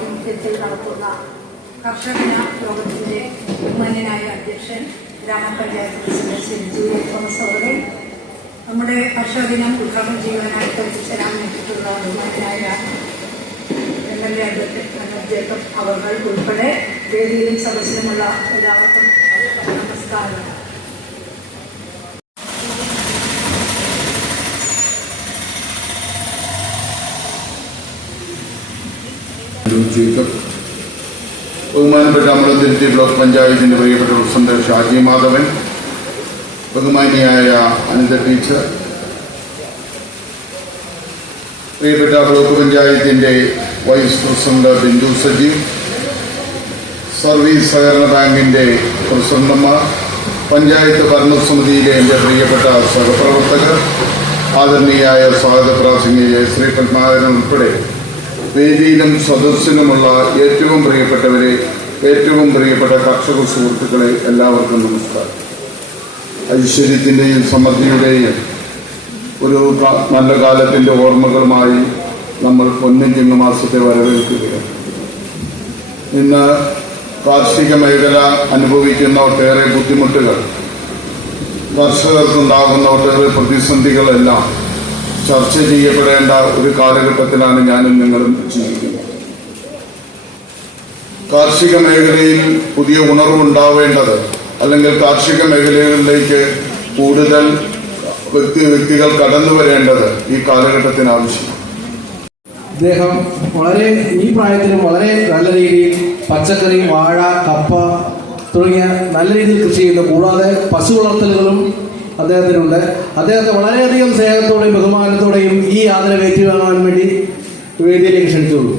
ആഭിമുഖ്യത്തിൽ നടത്തുന്ന കർഷകന യോഗത്തിന്റെ ബഹുമാന്യനായ അധ്യക്ഷൻ ഗ്രാമപഞ്ചായത്ത് പ്രസിഡന്റ് ശ്രീ ജൂലി തോമസ് അവരുടെ നമ്മുടെ കർഷക ദിനം ഉദ്ഘാടനം ചെയ്യുവാനായിട്ട് എത്തിച്ചേരാൻ വേണ്ടിയിട്ടുള്ള ബഹുമാന്യനായ M L A advocate Jacob അവർ ഉൾപ്പെടെ വേദിയിലും സദസ്സിലുമുള്ള എല്ലാവർക്കും നമസ്കാരം. ജേക്കബ് ബഹുമാനപ്പെട്ട അമൃതിരുത്തി ബ്ലോക്ക് പഞ്ചായത്തിന്റെ പ്രിയപ്പെട്ട പ്രസിഡന്റ് ഷാജി മാധവൻ ബഹുമാനിയായ അനിത ടീച്ചർ പ്രിയപ്പെട്ട ബ്ലോക്ക് പഞ്ചായത്തിന്റെ vice president Bindu Sajeev service സഹകരണ ബാങ്കിന്റെ പ്രസിഡന്റുമാർ പഞ്ചായത്ത് ഭരണസമിതിയിലെ എന്റെ പ്രിയപ്പെട്ട സഹപ്രവർത്തകർ ആദരണീയായ സ്വാഗത പ്രാസംഗിക ജയശ്രീ പത്മാകരൻ ഉൾപ്പെടെ വേദിയിലും സദസ്സിലുമുള്ള ഏറ്റവും പ്രിയപ്പെട്ടവരെ ഏറ്റവും പ്രിയപ്പെട്ട കർഷക സുഹൃത്തുക്കളെ എല്ലാവർക്കും നമസ്കാരം. ഐശ്വര്യത്തിന്റെയും സമൃദ്ധിയുടെയും ഒരു നല്ല കാലത്തിന്റെ ഓർമ്മകളുമായി നമ്മൾ പൊന്നിൻ ചിങ്ങമാസത്തെ വരവേൽക്കുകയാണ്. ഇന്ന് കാർഷിക മേഖല അനുഭവിക്കുന്ന ഒട്ടേറെ ബുദ്ധിമുട്ടുകൾ കർഷകർക്കുണ്ടാകുന്ന ഒട്ടേറെ പ്രതിസന്ധികളെല്ലാം ചർച്ച ചെയ്യപ്പെടേണ്ട ഒരു കാലഘട്ടത്തിലാണ് ഞാനും നിങ്ങളും ജീവിക്കുന്നത്. കാർഷിക മേഖലയിൽ പുതിയ ഉണർവുണ്ടാവേണ്ടത് അല്ലെങ്കിൽ കാർഷിക മേഖലകളിലേക്ക് കൂടുതൽ വ്യക്തി വ്യക്തികൾ കടന്നു വരേണ്ടത് ഈ കാലഘട്ടത്തിന് ആവശ്യമാണ്. അദ്ദേഹം വളരെ ഈ പ്രായത്തിലും വളരെ നല്ല രീതിയിൽ പച്ചക്കറി വാഴ കപ്പ തുടങ്ങിയ നല്ല രീതിയിൽ കൃഷി ചെയ്യുന്നു. കൂടാതെ പശു വളർത്തലുകളും അദ്ദേഹത്തിനുണ്ട്. അദ്ദേഹത്തെ വളരെയധികം സ്നേഹത്തോടെയും ബഹുമാനത്തോടെയും ഈ ആദരവ് കാണാൻ വേണ്ടി വേദിയിലേക്ക് ക്ഷണിച്ചുള്ളൂ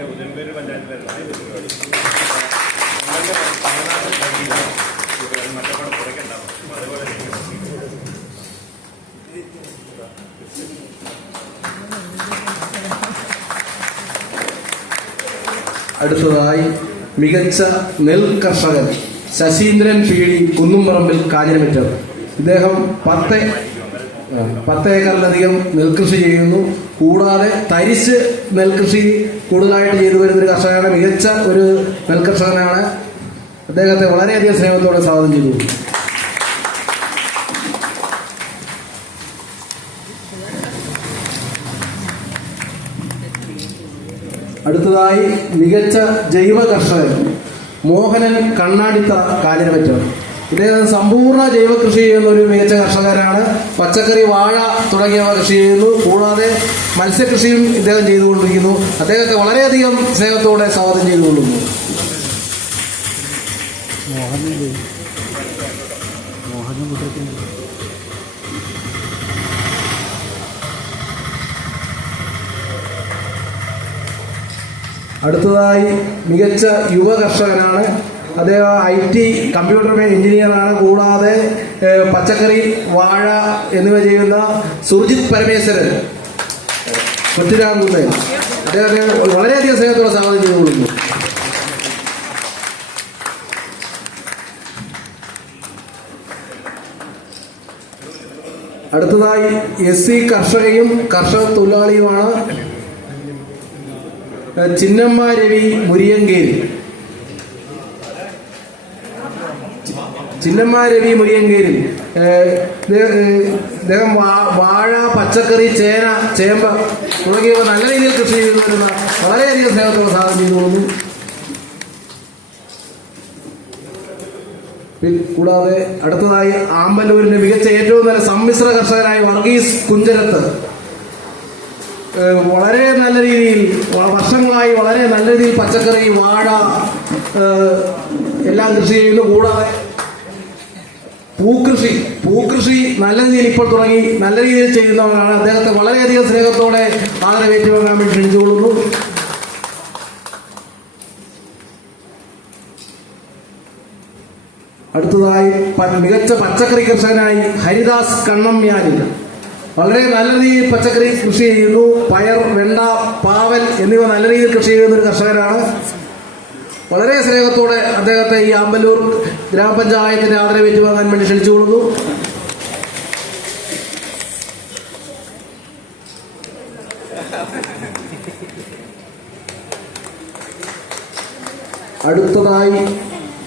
രാവിലെ ഉദയംപേര് പഞ്ചായത്തിലായിരുന്നു മറ്റപ്പാട് കുറയ്ക്കണ്ടാവും അതേപോലെ അടുത്തതായി മികച്ച നെൽ കർഷകൻ ശശീന്ദ്രൻ പീഡി കുന്നുംപറമ്പിൽ കാഞ്ഞിരമിറ്റർ ഇദ്ദേഹം പത്ത് പത്ത് ഏക്കറിലധികം നെൽകൃഷി ചെയ്യുന്നു. കൂടാതെ തരിശ് നെൽകൃഷി കൂടുതലായിട്ട് ചെയ്തു വരുന്ന ഒരു കർഷകനാണ് മികച്ച ഒരു നെൽകർഷകനാണ്. അദ്ദേഹത്തെ വളരെയധികം സ്നേഹത്തോടെ സ്വാഗതം ചെയ്തു അടുത്തതായി മികച്ച ജൈവ കർഷകൻ മോഹനൻ കണ്ണാടിത്ത കാഞ്ഞിരമറ്റം ഇദ്ദേഹം സമ്പൂർണ ജൈവ കൃഷി ചെയ്യുന്ന ഒരു മികച്ച കർഷകരാണ്. പച്ചക്കറി വാഴ തുടങ്ങിയവ കൃഷി ചെയ്യുന്നു. കൂടാതെ മത്സ്യകൃഷിയും ഇദ്ദേഹം ചെയ്തുകൊണ്ടിരിക്കുന്നു. അദ്ദേഹത്തെ വളരെയധികം സ്നേഹത്തോടെ സ്വാഗതം ചെയ്തുകൊള്ളുന്നു. അടുത്തതായി മികച്ച യുവ കർഷകനാണ് അദ്ദേഹം ഐ ടി കമ്പ്യൂട്ടർ എഞ്ചിനീയറാണ് കൂടാതെ പച്ചക്കറി വാഴ എന്നിവ ചെയ്യുന്ന സുർജിത് പരമേശ്വരൻ. പൃഥ്വിരാമകുന്നൻ അദ്ദേഹത്തെ വളരെയധികം സ്നേഹത്തോടെ സ്വാഗതം ചെയ്തു കൊടുക്കുന്നു. അടുത്തതായി എസ് സി കർഷകയും കർഷക തൊഴിലാളിയുമാണ് ചിന്നമ്മ രവി മുരിയങ്കേരി. ചിന്നമ്മ രവി മുരിയങ്കേരി വാഴ പച്ചക്കറി ചേന ചേമ്പ് തുടങ്ങിയവ നല്ല രീതിയിൽ കൃഷി ചെയ്തു വരുന്ന വളരെയധികം സ്നേഹത്തോടെ സാധനം ചെയ്തു പോകുന്നു കൂടാതെ അടുത്തതായി ആമ്പല്ലൂരിന്റെ മികച്ച ഏറ്റവും നല്ല സമ്മിശ്ര കർഷകനായ വർഗീസ് കുഞ്ചരത്ത്. വളരെ നല്ല രീതിയിൽ വർഷങ്ങളായി വളരെ നല്ല രീതിയിൽ പച്ചക്കറി വാഴ എല്ലാം കൃഷി ചെയ്യുന്നു കൂടാതെ പൂക്കൃഷി പൂക്കൃഷി നല്ല രീതിയിൽ ഇപ്പോൾ തുടങ്ങി നല്ല രീതിയിൽ ചെയ്യുന്നവരാണ്. അദ്ദേഹത്തെ വളരെയധികം സ്നേഹത്തോടെ ആദരവേറ്റു വാങ്ങാൻ വേണ്ടി ക്ഷണിച്ചുകൊള്ളുന്നു അടുത്തതായി മികച്ച പച്ചക്കറി കർഷകനായി ഹരിദാസ് കണ്ണമ്യാനി വളരെ നല്ല രീതിയിൽ പച്ചക്കറി കൃഷി ചെയ്യുന്നു. പയർ വെണ്ട പാവൽ എന്നിവ നല്ല രീതിയിൽ കൃഷി ചെയ്യുന്ന ഒരു കർഷകനാണ്. വളരെ സ്നേഹത്തോടെ അദ്ദേഹത്തെ ഈ ആമ്പല്ലൂർ ഗ്രാമപഞ്ചായത്തിന്റെ ആദരവ് ഏറ്റുവാങ്ങാൻ വേണ്ടി ക്ഷണിച്ചുകൊള്ളുന്നു അടുത്തതായി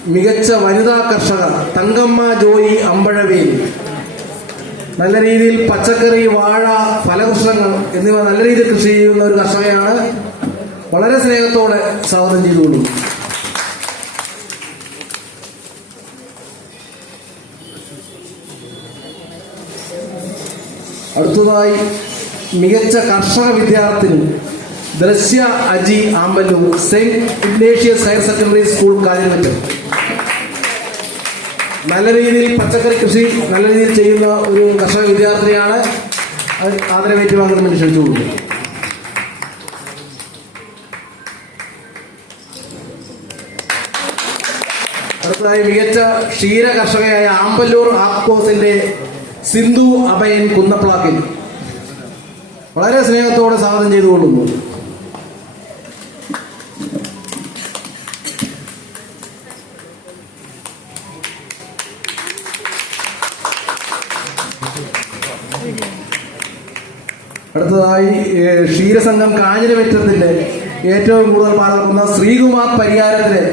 മികച്ച വനിതാ കർഷക തങ്കമ്മ ജോയി അമ്പഴവേൽ. നല്ല രീതിയിൽ പച്ചക്കറി വാഴ ഫലവൃക്ഷങ്ങൾ എന്നിവ നല്ല രീതിയിൽ കൃഷി ചെയ്യുന്ന ഒരു കർഷകയാണ്. വളരെ സ്നേഹത്തോടെ സ്വാഗതം ചെയ്തുകൊള്ളു അടുത്തതായി മികച്ച കർഷക വിദ്യാർത്ഥിനി Drishya Aji Amballoor saint Ignatius higher secondary school Kanjiramattom നല്ല രീതിയിൽ പച്ചക്കറി കൃഷി നല്ല രീതിയിൽ ചെയ്യുന്ന ഒരു കർഷക വിദ്യാർത്ഥിയാണ് ആദരവേറ്റ് വേണ്ടി ക്ഷണിച്ചു അടുത്തതായി മികച്ച ക്ഷീര കർഷകയായ ആമ്പല്ലൂർ ആപ്കോസിന്റെ സിന്ധു അഭയൻ കുന്നപ്ലാക്കിൽ. വളരെ സ്നേഹത്തോടെ സ്വാഗതം ചെയ്തുകൊള്ളുന്നു. അടുത്തതായി ക്ഷീരസംഘം കാഞ്ഞിരമറ്റത്തിന്റെ ഏറ്റവും കൂടുതൽ പാടുന്ന ശ്രീകുമാർ പരിഹാരത്തിന്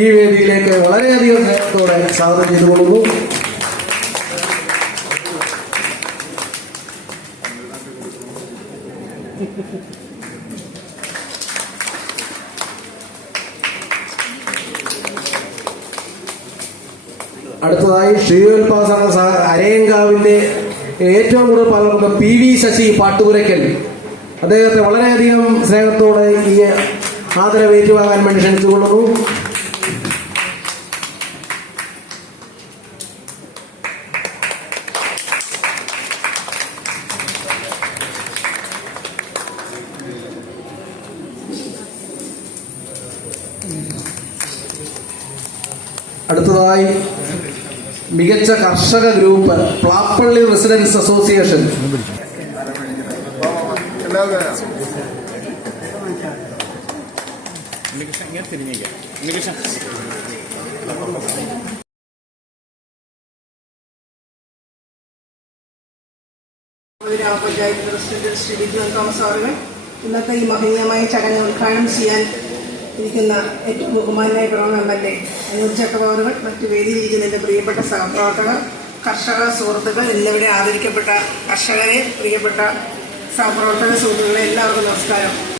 ഈ വേദിയിലേക്ക് വളരെയധികം സ്നേഹത്തോടെ സ്വാഗതം ചെയ്തുകൊള്ളുന്നു. അടുത്തതായി ക്ഷീരോത്പാദന അരയങ്കാവിന്റെ ഏറ്റവും കൂടുതൽ പകർന്ന പി വി ശശി പാട്ടുപുരയ്ക്കൽ അദ്ദേഹത്തെ വളരെയധികം സ്നേഹത്തോടെ ഈ ആദരവ് ഏറ്റുവാങ്ങാൻ വേണ്ടി ക്ഷണിച്ചുകൊള്ളുന്നു അടുത്തതായി മികച്ച കർഷക ഗ്രൂപ്പ് പ്ലാപ്പള്ളി റെസിഡൻസ് അസോസിയേഷൻ. ഗ്രാമപഞ്ചായത്ത് പ്രസിഡന്റ് ശ്രീ ബിജു തോമസ് അവറുകൾ ഇന്നത്തെ ഈ മഹനീയമായ ചടങ്ങ് ഉദ്ഘാടനം ചെയ്യാൻ ഇരിക്കുന്ന ഏറ്റവും ബഹുമാനായ പ്രവണ എം എൽ എ അനൂർ അവറുകൾ മറ്റു വേദിയിലിരിക്കുന്ന എന്റെ പ്രിയപ്പെട്ട സഹപ്രവർത്തകർ കർഷക സുഹൃത്തുക്കൾ എന്നിവിടെ ആദരിക്കപ്പെട്ട കർഷകരെ പ്രിയപ്പെട്ട സഹപ്രവർത്തക സുഹൃത്തുക്കളെ എല്ലാവർക്കും നമസ്കാരം.